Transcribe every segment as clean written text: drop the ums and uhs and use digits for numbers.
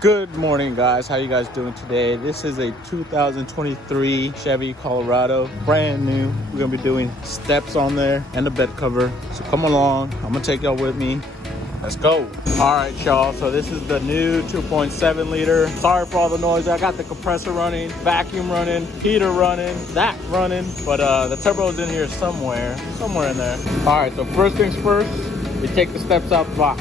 Good morning, guys. How you guys doing today? This is a 2023 Chevy Colorado, brand new. We're gonna be doing steps on there and the bed cover. So come along, I'm gonna take y'all with me. Let's go. All right, y'all, so this is the new 2.7 liter. Sorry for all the noise. I got the compressor running, vacuum running, heater running, that running, but the turbo's in here somewhere in there. All right, so first things first, we take the steps out the box.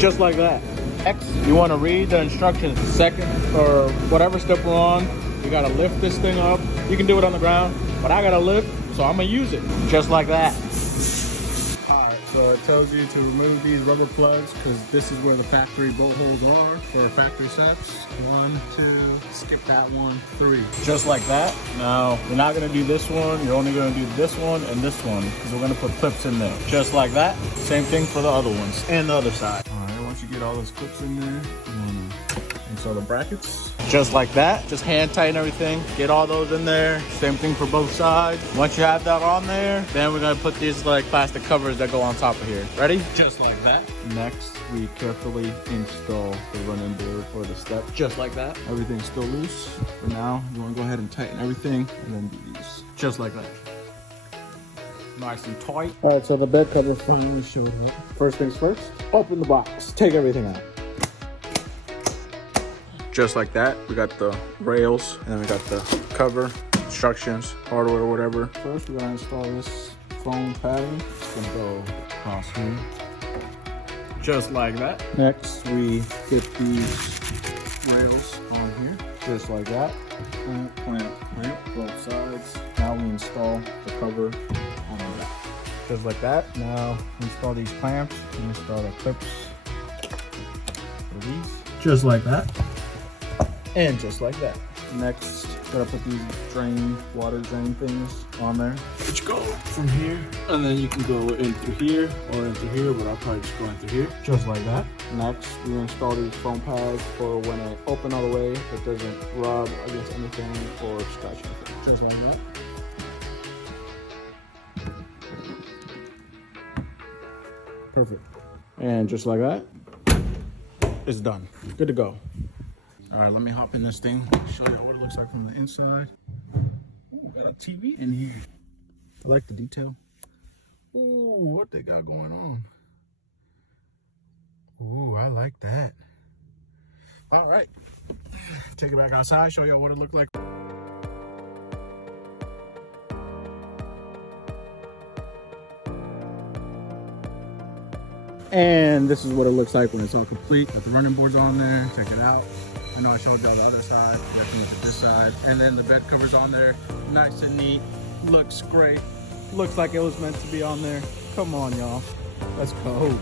Just like that. Next, you want to read the instructions. Second, or whatever step we're on, you got to lift this thing up. You can do it on the ground, but I got to lift, so I'm going to use it. Just like that. So it tells you to remove these rubber plugs because this is where the factory bolt holes are for factory sets. 1, 2, skip that one, 3. Just like that. Now, you're not going to do this one. You're only going to do this one and this one because we're going to put clips in there. Just like that. Same thing for the other ones and the other side. All right, once you get all those clips in there, you want to install the brackets. Just like that. Just hand tighten everything. Get all those in there. Same thing for both sides. Once you have that on there, then we're gonna put these like plastic covers that go on top of here. Ready? Just like that. Next, we carefully install the running board or the step. Just like that. Everything's still loose. For now, you wanna go ahead and tighten everything and then do these. Just like that. Nice and tight. All right, so the bed cover finally showed up. First things first, open the box. Take everything out. Just like that. We got the rails and then we got the cover, instructions, hardware, whatever. First, we're gonna install this foam padding. It's gonna go across here. Just like that. Next, we get these rails on here. Just like that. Clamp, both sides. Now we install the cover on the back. Just like that. Now install these clamps and install the clips for these. Just like that. And just like that. Next, gotta put these water drain things on there, which go from here, and then you can go in through here or into here, but I'll probably just go in through here. Just like that. Next, we install these foam pads for when I open all the way, it doesn't rub against anything or scratch anything. Just like that. Perfect. And just like that, it's done. Good to go. All right, let me hop in this thing, show you what it looks like from the inside. Ooh, got a TV in here. I like the detail. Ooh, what they got going on. Ooh, I like that. All right, take it back outside, show you what it looked like. And this is what it looks like when it's all complete. Got the running boards on there, check it out. I know I showed y'all the other side, we have to look at this side. And then the bed cover's on there, nice and neat, looks great. Looks like it was meant to be on there. Come on, y'all, let's go.